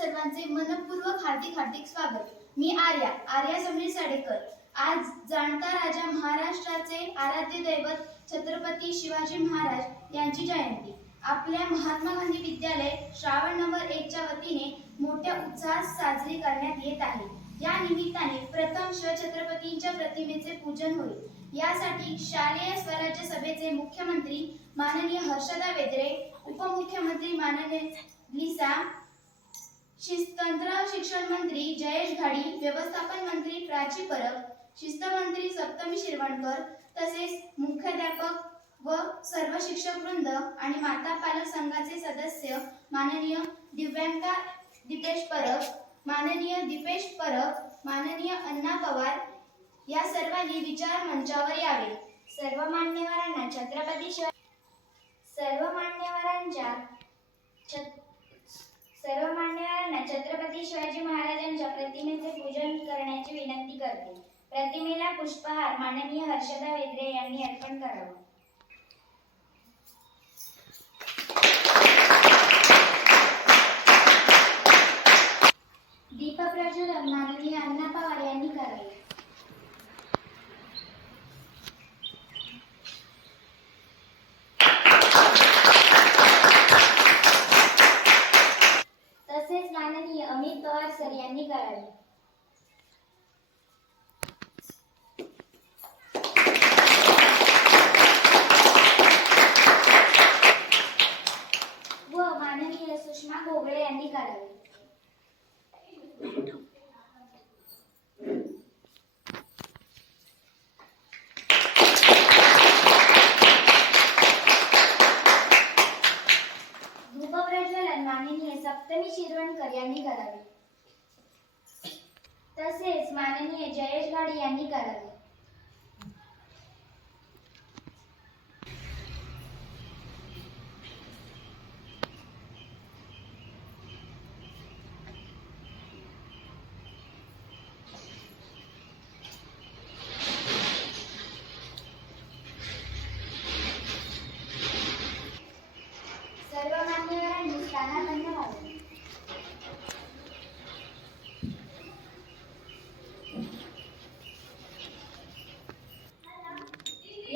सर्वांचे मनपूर्वक हार्दिक हार्दिक स्वागत. मी आर्या आर्या समीर साडेकर. आज जाणता राजा महाराष्ट्राचे आराध्य दैवत छत्रपती शिवाजी महाराज यांची जयंती. आपल्या महात्मा गांधी विद्यालय श्रावण नंबर एकच्या वतीने मोठ्या उत्साहात साजरी करण्यात येत आहे. या निमित्ताने प्रथम शिवछत्रपतींच्या प्रतिमेचे पूजन होईल. यासाठी शालेय स्वराज्य सभेचे मुख्यमंत्री माननीय हर्षदा वेद्रे उपमुख्यमंत्री माननीय लिसा शिस्तंत्र शिक्षण मंत्री जयेश घाडी व्यवस्थापन मंत्री प्राची परब शिस्त मंत्री सप्तमी शिरवणकर तसेच मुख्याध्यापक व सर्व शिक्षक वृंद आणि माता पालक संघाचे सदस्य माननीय दिव्यांका दीपेश परब माननीय दीपेश परब माननीय अण्णा पवार या सर्वांनी विचार मंचावर यावे. सर्व मान्यवरांना छत्रपती शिवाय सर्व मान्यवरांच्या छत्र सर्व छत्रपती शिवाजी महाराजांच्या प्रतिमेचे पूजन करण्याची विनंती करते. प्रतिमेला पुष्पहार माननीय हर्षदा वेद्रे यांनी अर्पण करावा. दीपप्रज्वलन माननीय अण्णा पवार यांनी करावे तसेच माननीय अमित पवार सर यांनी करावे व माननीय सुषमा भोगळे यांनी करावे धूपप्रज्वलन माननीय सप्तमी शिरवणकर यांनी करावे. तसेच माननीय जयेश घाडी यांनी करावे सर्व मान्यवरांनी स्थानापन्न व्हावे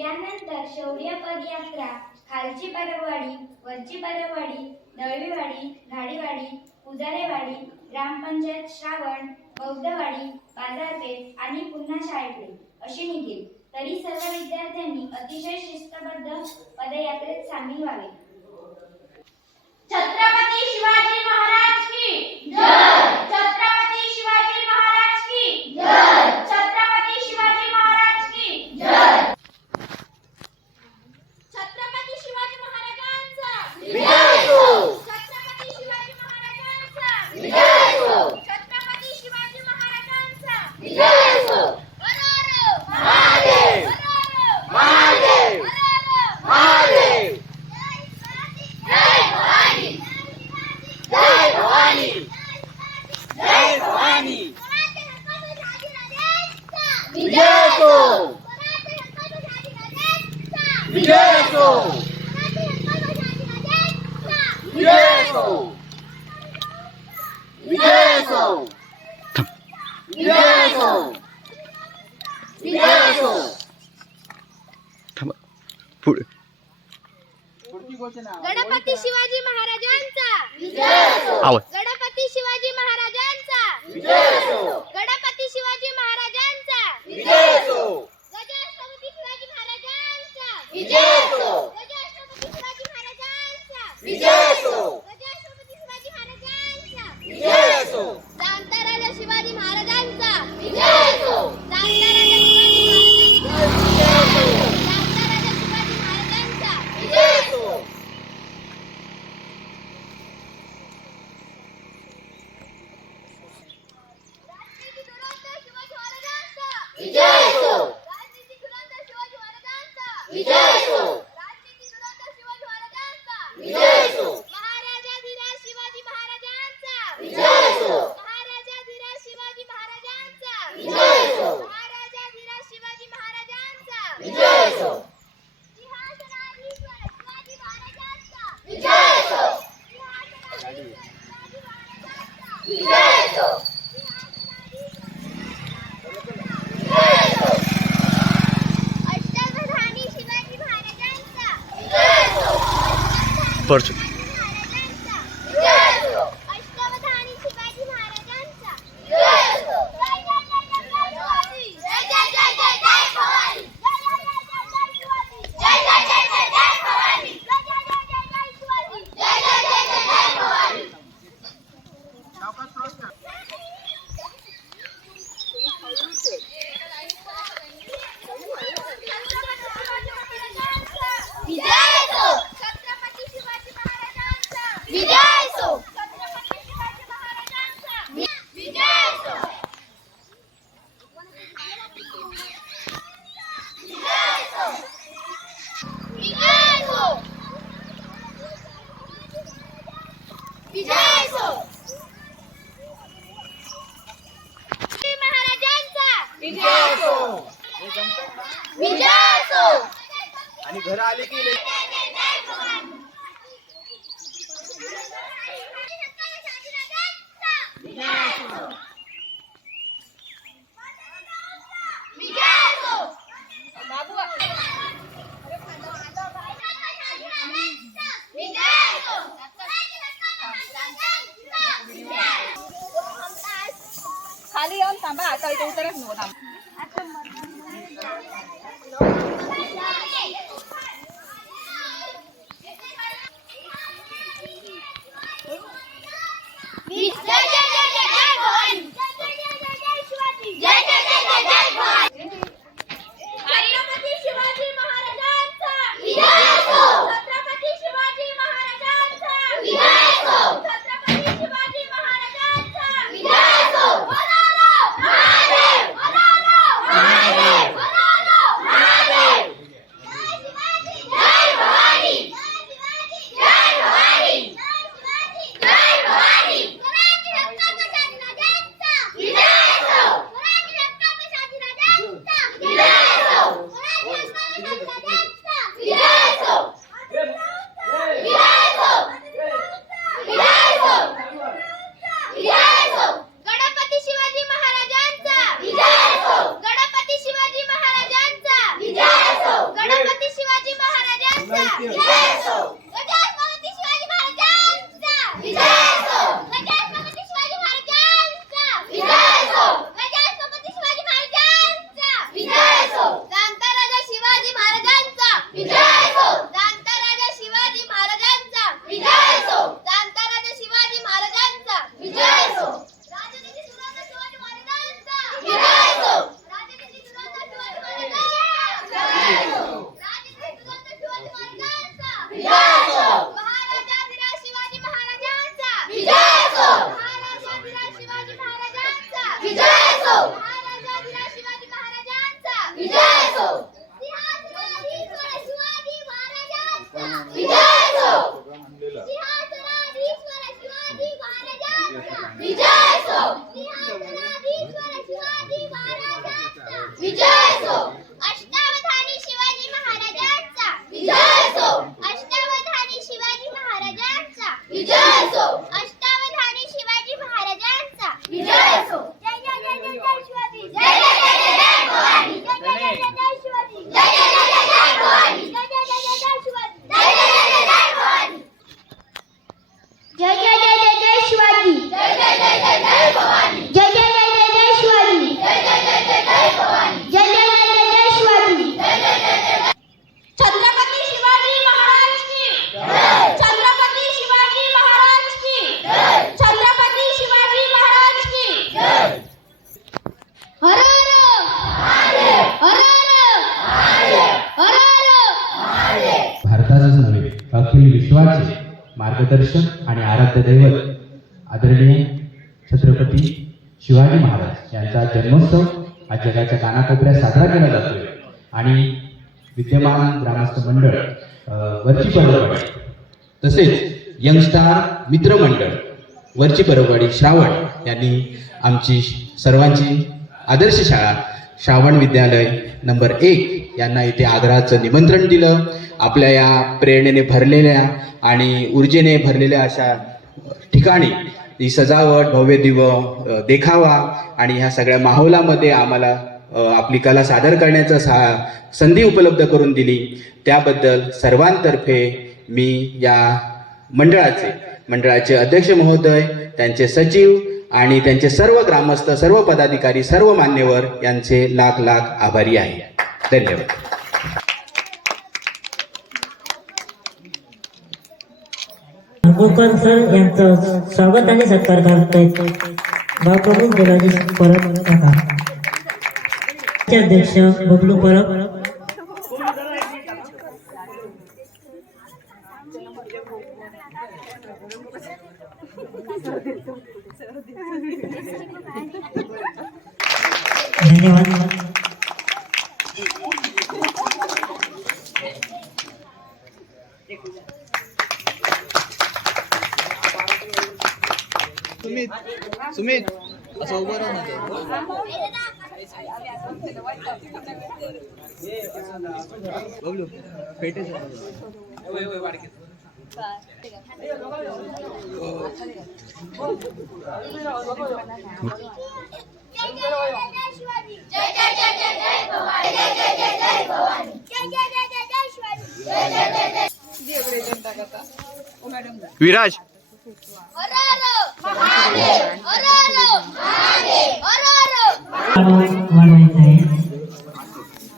यानंतर शौर्य पदयात्रा खालची परवाडी वरची परवाडी दळवीवाडी घाडीवाडी पुजारेवाडी ग्रामपंचायत श्रावण बौद्धवाडी बाजारपेठ आणि पुन्हा शाळेकडे अशी निघेल. तरी सर्व विद्यार्थ्यांनी अतिशय शिस्तबद्ध पदयात्रेत सामील व्हावे. छत्रपती शिवाजी महाराज की जय छत्रपती शिवाजी महाराज की जय छत्रपती शिवाजी महाराज की जय छत्रपती शिवाजी महाराजांचा विजय असो छत्रपती शिवाजी महाराजांचा विजय असो छत्रपती शिवाजी महाराजांचा विजय असो वरारो महादेव वरारो महादेव वरारो महादेव जय भवानी जय भवानी जय भवानी विजय असो विजय असो विजय असो विजय असो विजय असो विजय असो पुढे. गणपती शिवाजी महाराजांचा. आवाज. गणपती शिवाजी महाराजांचा. विजय असो गणपती शिवाजी महाराजांचा. विजय असो गजाष्टपती शिवाजी महाराजांचा. विजय असो गजाष्टपती शिवाजी महाराजांचा. विजय असो गजाष्टपती शिवाजी महाराजांचा. विजय असो. जाणता राजा शिवाजी महाराजांचा. परचू थांबा आता इथे उतरच नको थांबा. दैवत आदरणीय छत्रपती शिवाजी महाराज यांचा जन्मोत्सव आज जगाच्या कानाकोपऱ्यात साजरा केला जातोय. आणि विद्यमान ग्रामस्थ मंडळ वरची पर्ववाडी तसेच यंगस्टार मित्रमंडळ वरची पर्ववाडी श्रावण यांनी आमची सर्वांची आदर्श शाळा श्रावण विद्यालय नंबर एक यांना इथे आदराचं निमंत्रण दिलं. आपल्या या प्रेरणेने भरलेल्या आणि ऊर्जेने भरलेल्या अशा ठिकाणी. ही सजावट भव्य दिव देखावा आणि ह्या सगळ्या माहोलामध्ये आम्हाला आपली कला सादर करण्याचा सा संधी उपलब्ध करून दिली. त्याबद्दल सर्वांतर्फे मी या मंडळाचे मंडळाचे अध्यक्ष महोदय त्यांचे सचिव आणि त्यांचे सर्व ग्रामस्थ सर्व पदाधिकारी सर्व मान्यवर यांचे लाख लाख आभारी आहे. धन्यवाद. कोकण सर यांचं स्वागत आणि सत्कार करत आहेत गाव प्रमुख बोलाजी परब काका. अध्यक्ष बबलू परब. धन्यवाद. सुमित सुमित असं उभं राहून बघलो पेटे विराज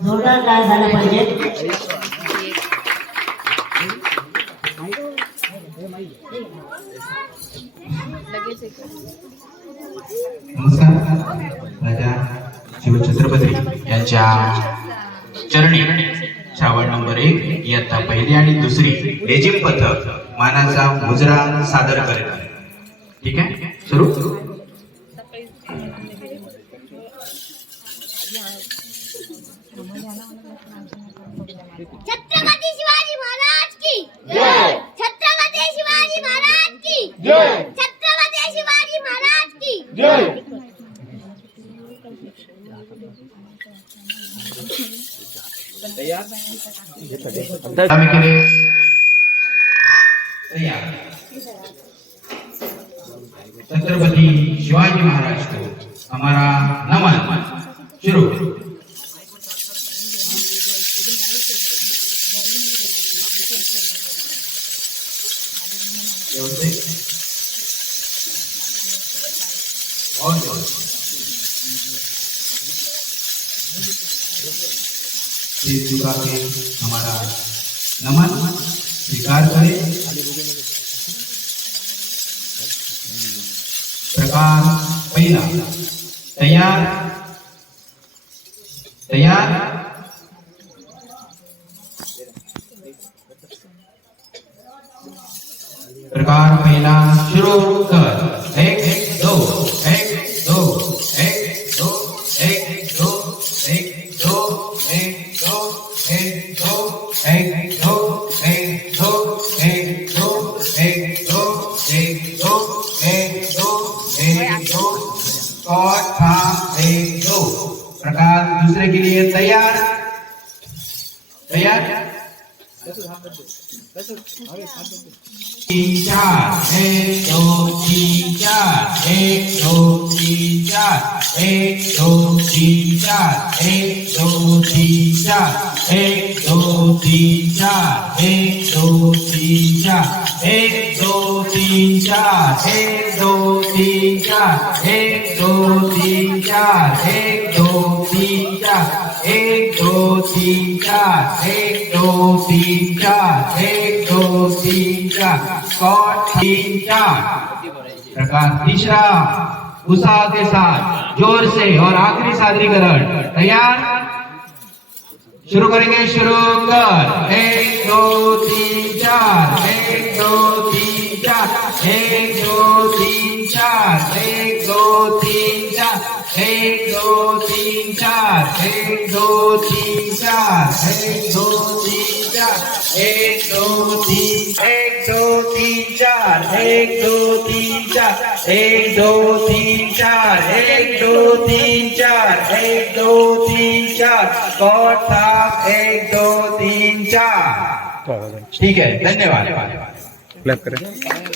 जोरदार काय झालं पाहिजे नमस्कार राजा शिवछत्रपती यांच्या चरणी श्रावण नंबर एक इयत्ता पहिली आणि दुसरी लेझिम पथक मानाचा मुजरा सादर करेल. ठीक आहे? सुरू? छत्रपती शिवाजी महाराज की जय! छत्रपती शिवाजी महाराज की जय! छत्रपती शिवाजी महाराज की तयार छत्रपति शिवाजी महाराज को हमारा नमन शुरू सेवा झुका के हमारा नमन स्वीकार करें। प्रकार पहला। दूसरे के लिए तैयार तैयार एक दो एक दो एक दो एक दो एक दो एक दो तीन चार एक दो तीन चार एक दो तीन चार एक दो तीन चार स्कॉट तीन चार प्रकार तीसरा उत्साह के साथ जोर से और आखिरी सादरीकरण. तैयार? शुरू करेंगे शुरू कर. एक दो तीन चार एक दो तीन चार एक दो तीन चार एक दो तीन चार एक दो तीन चार एक दो तीन चार एक दो तीन चार एक दो तीन एक दो तीन चार एक दो तीन चार एक दो तीन चार एक दो तीन चार एक दो तीन चार स्कॉट था एक दो तीन चार ठीक है धन्यवाद क्लॅप करा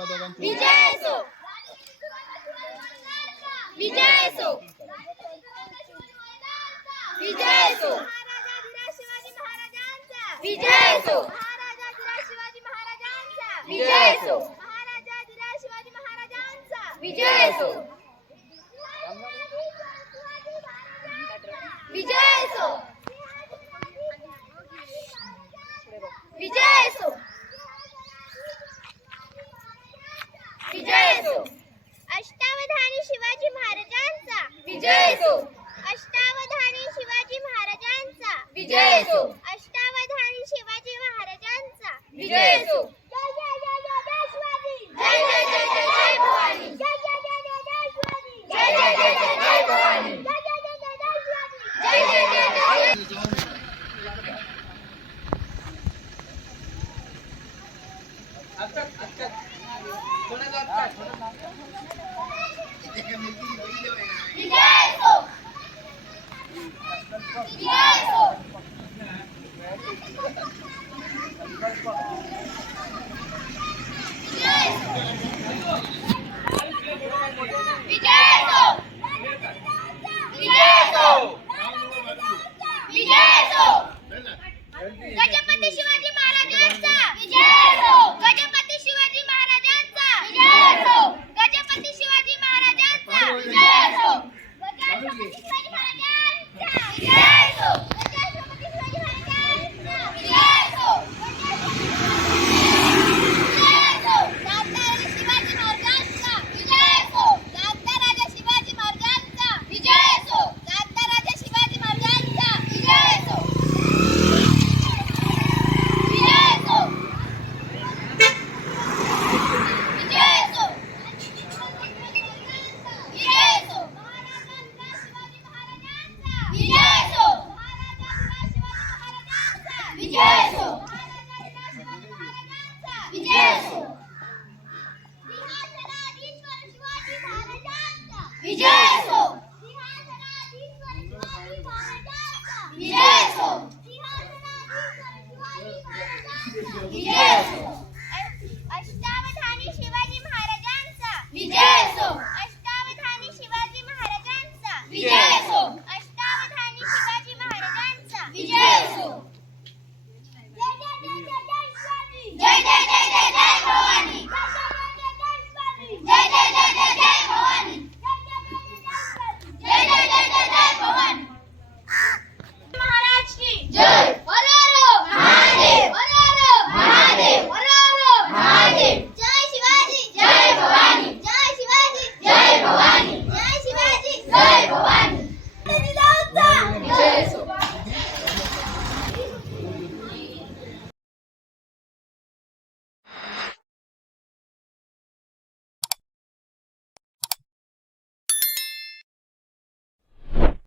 का दोघांची. विजय असो. विजय अष्टावधानी शिवाजी महाराजांचा. विजय अष्टावधानी शिवाजी महाराजांचा. विजय अष्टावधानी शिवाजी महाराजांचा. विजय छत्रपती शिवाजी